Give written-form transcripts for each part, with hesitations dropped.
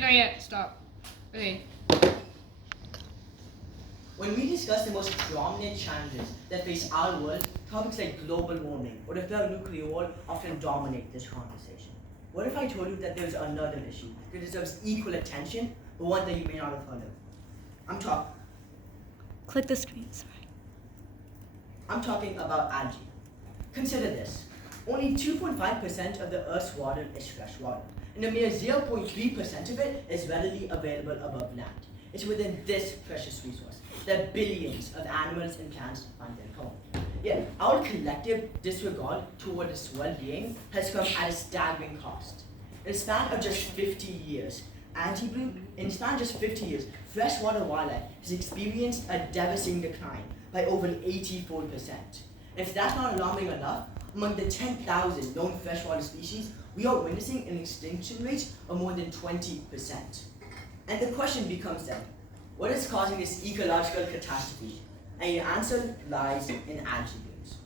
Not yet. Stop. Okay. When we discuss the most prominent challenges that face our world, topics like global warming or the third nuclear war often dominate this conversation. What if I told you that there's another issue that deserves equal attention, but one that you may not have heard of? Click the screen, sorry. I'm talking about algae. Consider this. Only 2.5% of the Earth's water is fresh water, and a mere 0.3% of it is readily available above land. It's within this precious resource that billions of animals and plants find their home. Yet, our collective disregard toward its well-being has come at a staggering cost. In the span of just 50 years, freshwater wildlife has experienced a devastating decline by over 84%. If that's not alarming enough, among the 10,000 known freshwater species, we are witnessing an extinction rate of more than 20%. And the question becomes then, what is causing this ecological catastrophe? And your answer lies in algae blooms.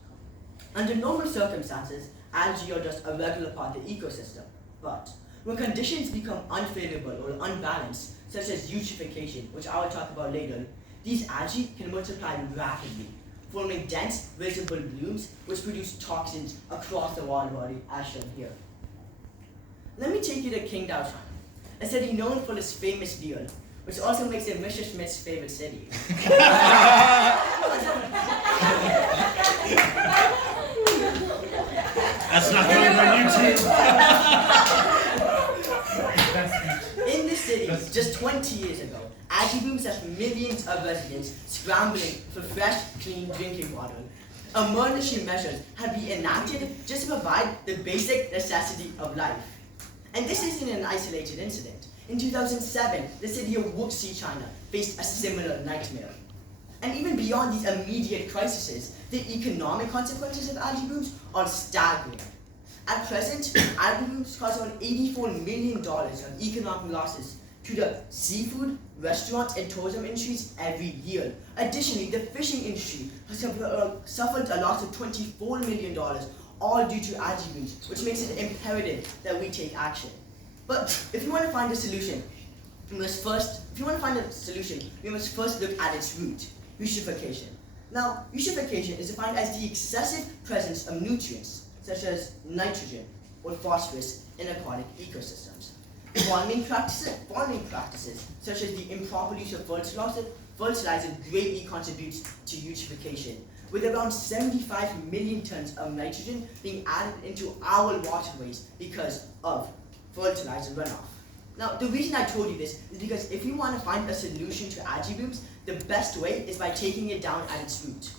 Under normal circumstances, algae are just a regular part of the ecosystem. But when conditions become unfavorable or unbalanced, such as eutrophication, which I will talk about later, these algae can multiply rapidly, forming dense, visible blooms which produce toxins across the water body, as shown here. Let me take you to Qingdao, China, a city known for its famous beer, which also makes it Mr. Schmidt's favorite city. That's not going on YouTube. In this city, just 20 years ago, algae blooms left millions of residents scrambling for fresh, clean drinking water. Emergency measures had been enacted just to provide the basic necessity of life. And this isn't an isolated incident. In 2007, the city of Wuxi, China, faced a similar nightmare. And even beyond these immediate crises, the economic consequences of algae blooms are staggering. At present, algae blooms cause around $84 million of economic losses to the seafood, restaurant, and tourism industries every year. Additionally, the fishing industry has suffered a loss of $24 million, all due to algae blooms, which makes it imperative that we take action. But if you want to find a solution, we must first look at its root, eutrophication. Now, eutrophication is defined as the excessive presence of nutrients, such as nitrogen or phosphorus, in aquatic ecosystems. Farming practices, such as the improper use of fertilizer greatly contributes to eutrophication, with around 75 million tons of nitrogen being added into our waterways because of fertilizer runoff. Now, the reason I told you this is because if you want to find a solution to algae blooms, the best way is by taking it down at its root.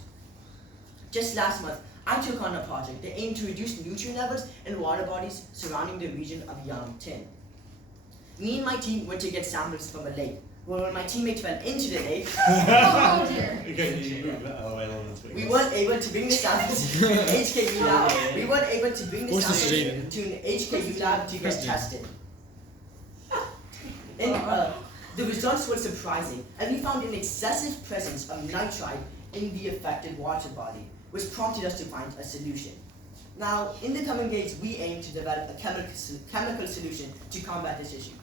Just last month, I took on a project that aimed to reduce nutrient levels in water bodies surrounding the region of Yangtze. Me and my team went to get samples from a lake. Well, when my teammates fell into the lake, we weren't able to bring the samples to an HKU lab. To get tested. The results were surprising, and we found an excessive presence of nitrite in the affected water body, which prompted us to find a solution. Now, in the coming days, we aim to develop a chemical solution to combat this issue.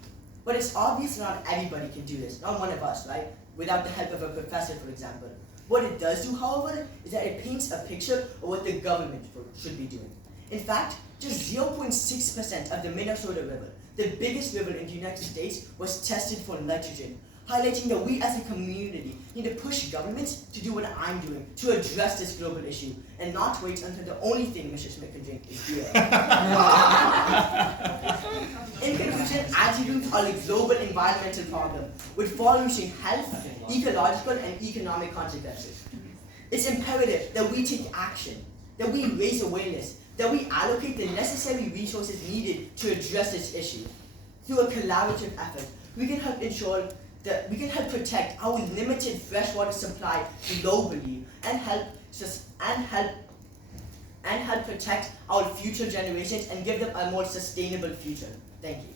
But it's obvious not everybody can do this, not one of us, right? Without the help of a professor, for example. What it does do, however, is that it paints a picture of what the government should be doing. In fact, just 0.6% of the Minnesota River, the biggest river in the United States, was tested for nitrogen, highlighting that we as a community need to push governments to do what I'm doing to address this global issue, and not wait until the only thing Mr. Smith can drink is beer. In conclusion, algae blooms are a global environmental problem with far-reaching health, ecological, and economic consequences. It's imperative that we take action, that we raise awareness, that we allocate the necessary resources needed to address this issue. Through a collaborative effort, we can help protect our limited freshwater supply globally and help protect our future generations and give them a more sustainable future. Thank you.